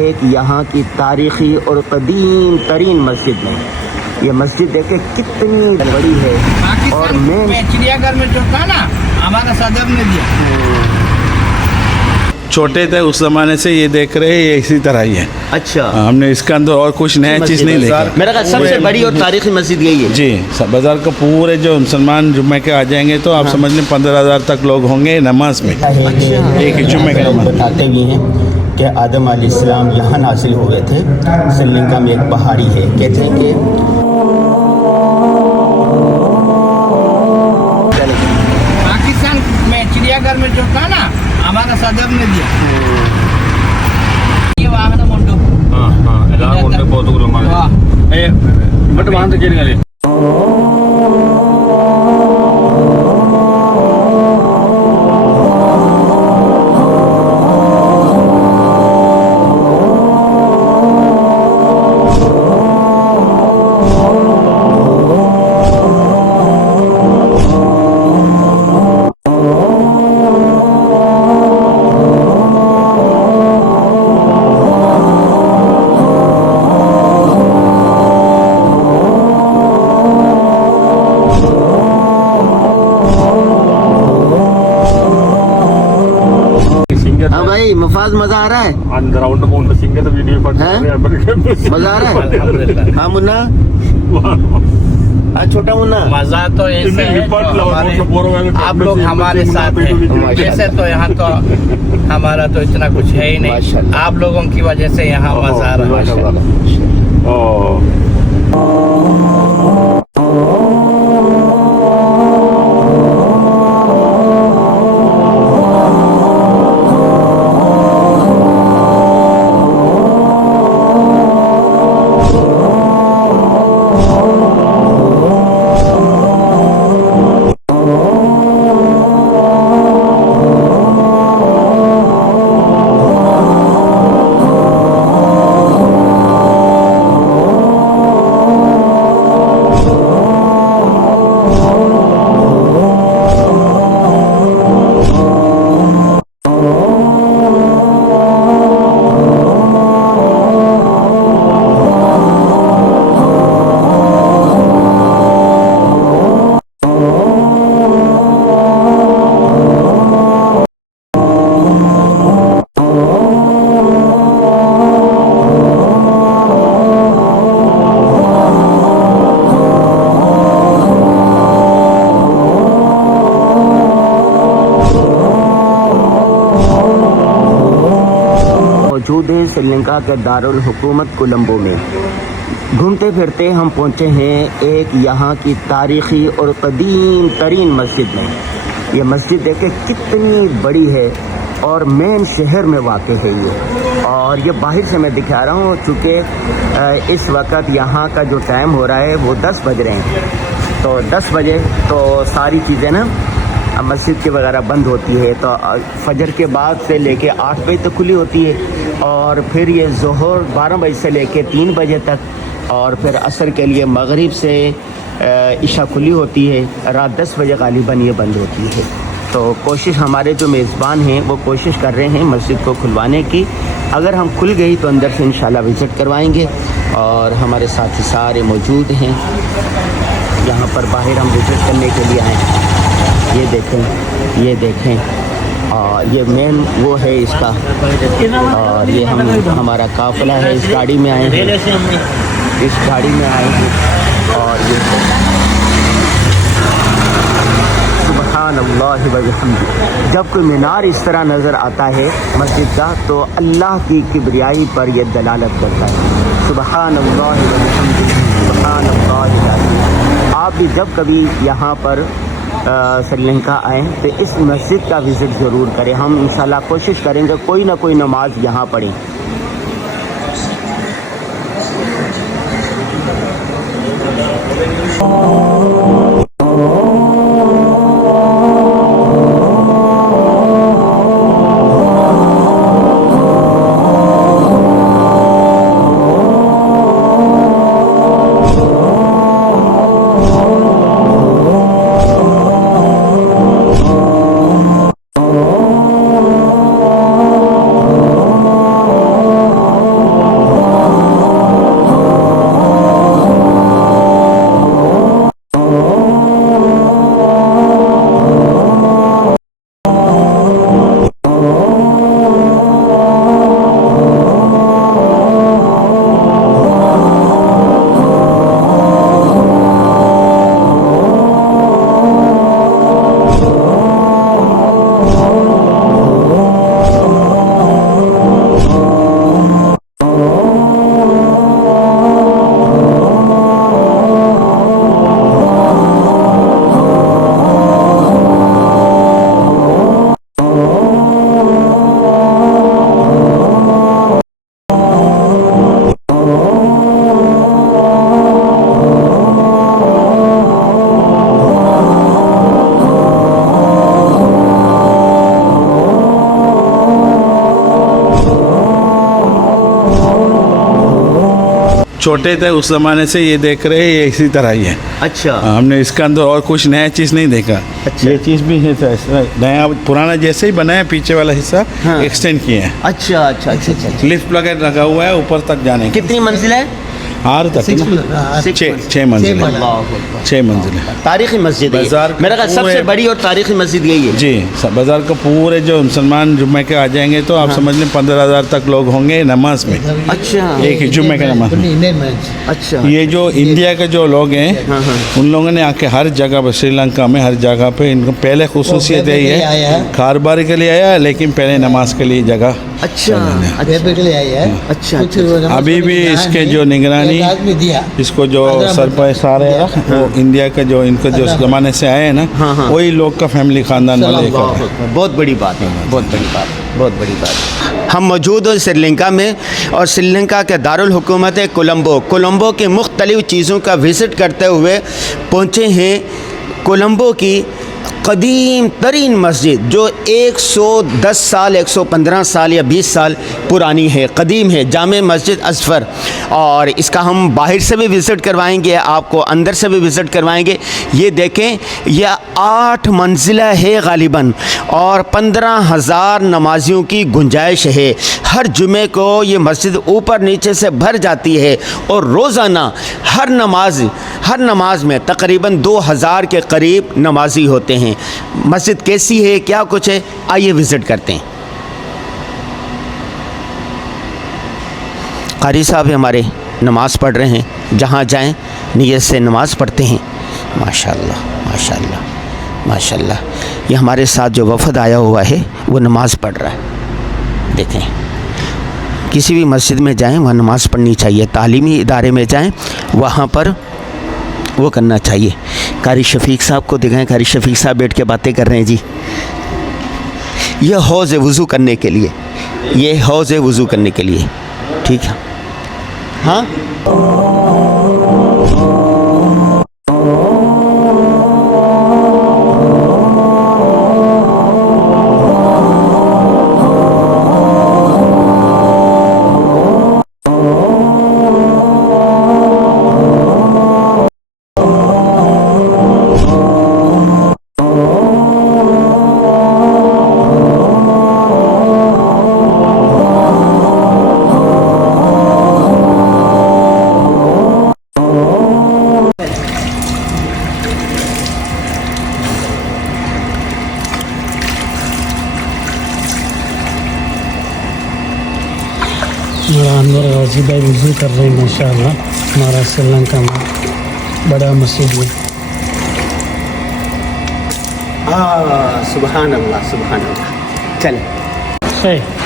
एक यहाँ की तारीखी और कदीम तरीन मस्जिद में, ये मस्जिद देखे कितनी बड़ी है। और मैं चिड़ियाघर में जो था ना, हमारा सदर ने दिया। छोटे थे उस जमाने से ये देख रहे हैं, ये इसी तरह ही है। अच्छा, हमने इसके अंदर और कुछ नया चीज़ नहीं देखा। मेरा ख्याल सबसे बड़ी और तारीखी मस्जिद यही है जी। बाजार का पूरे जो मुसलमान जुम्मे के आ जाएंगे तो आप समझ लें 15,000 तक लोग होंगे नमाज में। अच्छा, एक ही जुम्मे का नमाज। बताते भी हैं कि आदम अलैहिस्सलाम यहाँ नाजिल हुए थे। श्रीलंका में एक पहाड़ी है, कहते हैं कि पाकिस्तान में चिड़ियाघर में जो था ना, हमारा सदर ने दिया। ये वाहन मोटो എല്ലാ കൊണ്ട് പോത്തുകുളമാണ് ഇങ്ങോട്ട് വാഹനം കയറി मुफाज मजा आ रहा है? റൗണ്ട് പോകുന്ന സിംഗത്തെ വീഡിയോ मजा आ रहा है? हाँ मुन्ना, छोटा मुन्ना, मजा तो ऐसे है आप लोग हमारे साथ हैं। जैसे तो यहाँ तो हमारा तो इतना कुछ है ही नहीं, आप लोगों की वजह से यहाँ मजा आ रहा है। मौजूद है श्रीलंका के दारुल हुकूमत कोलंबो में। घूमते फिरते हम पहुंचे हैं एक यहाँ की तारीखी और कदीम तरीन मस्जिद में। ये मस्जिद देखे कितनी बड़ी है और मेन शहर में वाक़ है ये। और ये बाहर से मैं दिखा रहा हूँ, चूँकि इस वक्त यहाँ का जो टाइम हो रहा है वो 10 बज रहे हैं। तो 10 बजे तो सारी चीज़ें ना मस्जिद के वगैरह बंद होती है। तो फजर के बाद से लेके 8 बजे तक खुली होती है, और फिर ये ज़ोहर 12 बजे से लेके 3 बजे तक, और फिर असर के लिए मगरिब से इशा खुली होती है। रात 10 बजे गालिबन ये बंद होती है। तो कोशिश हमारे जो मेज़बान हैं वो कोशिश कर रहे हैं मस्जिद को खुलवाने की। अगर हम खुल गई तो अंदर से इंशाल्लाह विज़िट करवाएंगे, और हमारे साथी सारे मौजूद हैं यहाँ पर। बाहर हम विज़िट करने के लिए आए हैं। ये देखें, ये देखें, और ये मेन वो है इसका। और ये हमारा काफ़िला है, इस गाड़ी में आए हैं, इस गाड़ी में आए हैं। और ये सुभान अल्लाह व बिहम्दिही, जब कोई मीनार इस तरह नज़र आता है मस्जिद का तो अल्लाह की किबरियाई पर यह दलालत करता है। सुभान अल्लाह व बिहम्दिही, सुभान अल्लाह। आप भी जब कभी यहाँ पर श्रीलंका आएँ तो इस मस्जिद का विज़िट ज़रूर करें। हम इंशाल्लाह कोशिश करेंगे कोई ना कोई नमाज यहाँ पढ़ें। छोटे थे उस जमाने से ये देख रहे हैं, ये इसी तरह ही है। अच्छा हमने इसके अंदर और कुछ नया चीज़ नहीं देखा। अच्छा। ये चीज़ भी है नया पुराना जैसे ही बनाया, पीछे वाला हिस्सा हाँ। एक्सटेंड किए हैं। अच्छा अच्छा अच्छा अच्छा। लिफ्ट वगैरह लगा हुआ है ऊपर तक जाने के। कितनी मंजिल है? 6 तक छः मंजिल है। अल्लाह अकबर। 6 मंजिल है। तारीखी मस्जिद है ये। बाजार का मेरा ख्याल सबसे पूरे- बड़ी और तारीखी मस्जिद यही है। जी बाज़ार को पूरे जो मुसलमान जुम्मे के आ जाएंगे तो आप समझ लें 15,000 तक लोग होंगे नमाज में, अच्छा एक ही जुम्मे के नमाज में। अच्छा। ये जो इंडिया के जो लोग हैं उन लोगों ने आके हर जगह पर, श्रीलंका में हर जगह पे इनको पहले खुसूसियत यही है, कारोबार के लिए आया लेकिन पहले नमाज के लिए जगह। अच्छा अच्छा अच्छा। अभी भी इसके जो निगरानी, इसको जो सरपंच आ रहे हैं ना, वो इंडिया का जो इनको जो ज़माने से आए हैं ना, हाँ, हाँ। वही लोग का फैमिली खानदान वाले एक अल्लाह है। अकबर। बहुत बड़ी बात है, बहुत बड़ी बात, बहुत बड़ी बात। हम मौजूद हैं श्रीलंका में और श्रीलंका के दारुल हुकूमत है कोलंबो। कोलंबो के मुख्तलिफ़ चीज़ों का विज़िट करते हुए पहुँचे हैं कोलंबो की कदीम तरीन मस्जिद जो 110 साल 115 साल या 20 साल पुरानी है, कदीम है, जामे मस्जिद अज़फ़र। और इसका हम बाहर से भी विज़िट करवाएंगे, आपको अंदर से भी विज़िट करवाएंगे। ये देखें, यह 8 मंजिला है गालिबन और 15,000 नमाजियों की गुंजाइश है। हर जुमे को ये मस्जिद ऊपर नीचे से भर जाती है और रोज़ाना हर नमाज में तकरीबन 2,000 के करीब नमाजी होते हैं। मस्जिद कैसी है, क्या कुछ है, आइए विज़िट करते हैं। कारी साहब हमारे नमाज़ पढ़ रहे हैं, जहाँ जाएं नियत से नमाज़ पढ़ते हैं। माशाल्लाह माशाल्लाह माशाल्लाह। ये हमारे साथ जो वफ़द आया हुआ है वो नमाज़ पढ़ रहा है। देखें, किसी भी मस्जिद में जाएं वहाँ नमाज़ पढ़नी चाहिए, तालीमी इदारे में जाएं वहाँ पर वो करना चाहिए। कारी शफीक साहब को दिखाएं, कारी शफीक साहब बैठ के बातें कर रहे हैं जी। ये हौज़ है वज़ू करने के लिए, ये हौज़ है वज़ू करने के लिए, ठीक है। हाँ अनवर गाजी भाई वज़ू कर रहे हैं माशाअल्लाह। हमारा श्रीलंका में बड़ा मस्जिद है। सुभान अल्लाह सुभान अल्लाह। चलें है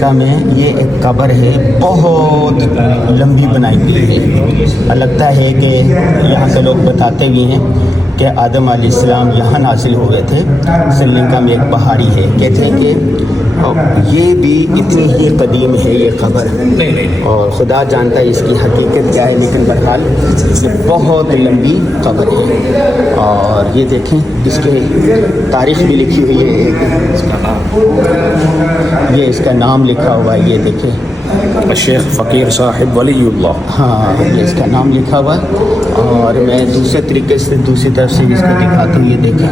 श्रीलंका में ये एक कब्र है, बहुत लंबी बनाई हुई है। लगता है कि यहाँ के लोग बताते भी हैं कि आदम अलैहिस्सलाम यहाँ नाजिल हुए थे। श्रीलंका में एक पहाड़ी है, कहते हैं कि ये भी इतनी ही कदीम है ये कब्र, और खुदा जानता है इसकी हकीकत क्या है, लेकिन बहरहाल ये बहुत लंबी कब्र है। और ये देखें, इसके तारीख भी लिखी हुई है, ये इसका नाम लिखा हुआ है, ये देखें, शेख फ़कीर साहिब वलीउल्लाह। हाँ, ये इसका नाम लिखा हुआ है। और मैं दूसरे तरीके से दूसरी तरफ से इसको दिखाता हूँ, ये देखें,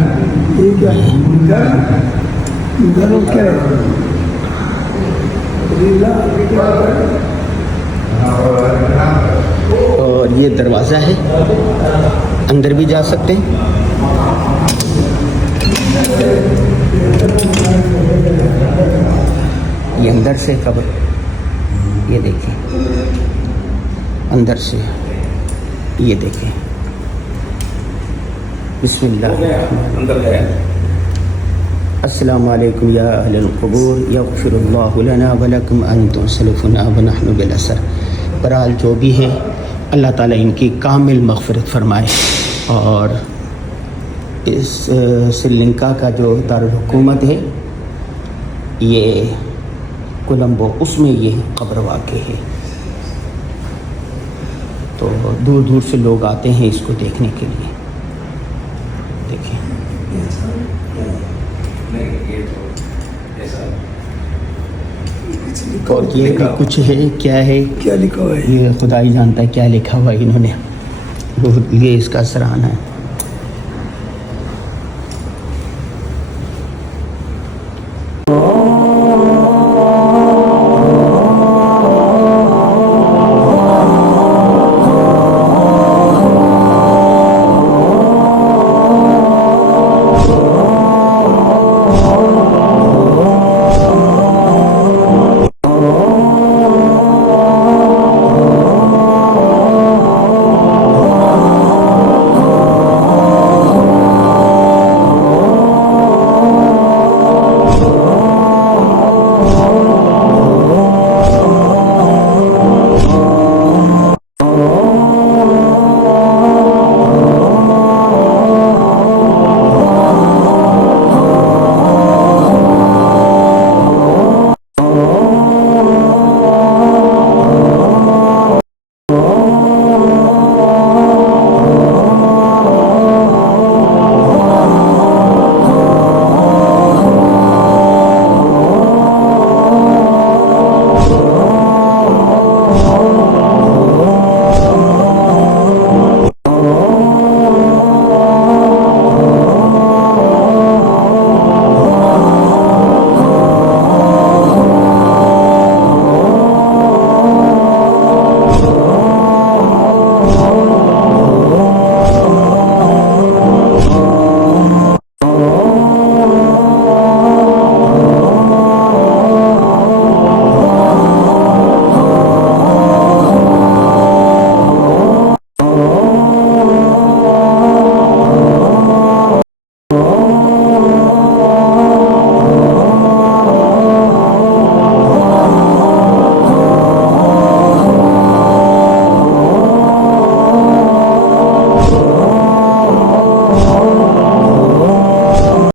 और ये दरवाज़ा है, अंदर भी जा सकते हैं। ये अंदर से कब्र, ये देखिए अंदर से, ये देखिए, बिस्मिल्लाह। अंदर है। अस्सलामु अलैकुम या अहलल क़ुबूर यग़फ़िरुल्लाहु लना व लकुम अंतुम सलफ़ुना व नहनु बिल असर। बहरहाल जो भी है, अल्लाह ताला इनकी कामिल मग़फ़िरत फ़रमाए। और इस श्रीलंका का जो दारुल हुकूमत है ये कोलंबो, उसमें ये कब्र वाक़ई है। तो दूर दूर से लोग आते हैं इसको देखने के लिए। देखिए, और ये भी कुछ है, क्या है, क्या लिखा हुआ है, ये खुदा ही जानता है क्या लिखा हुआ है इन्होंने। ये इसका सराहना है।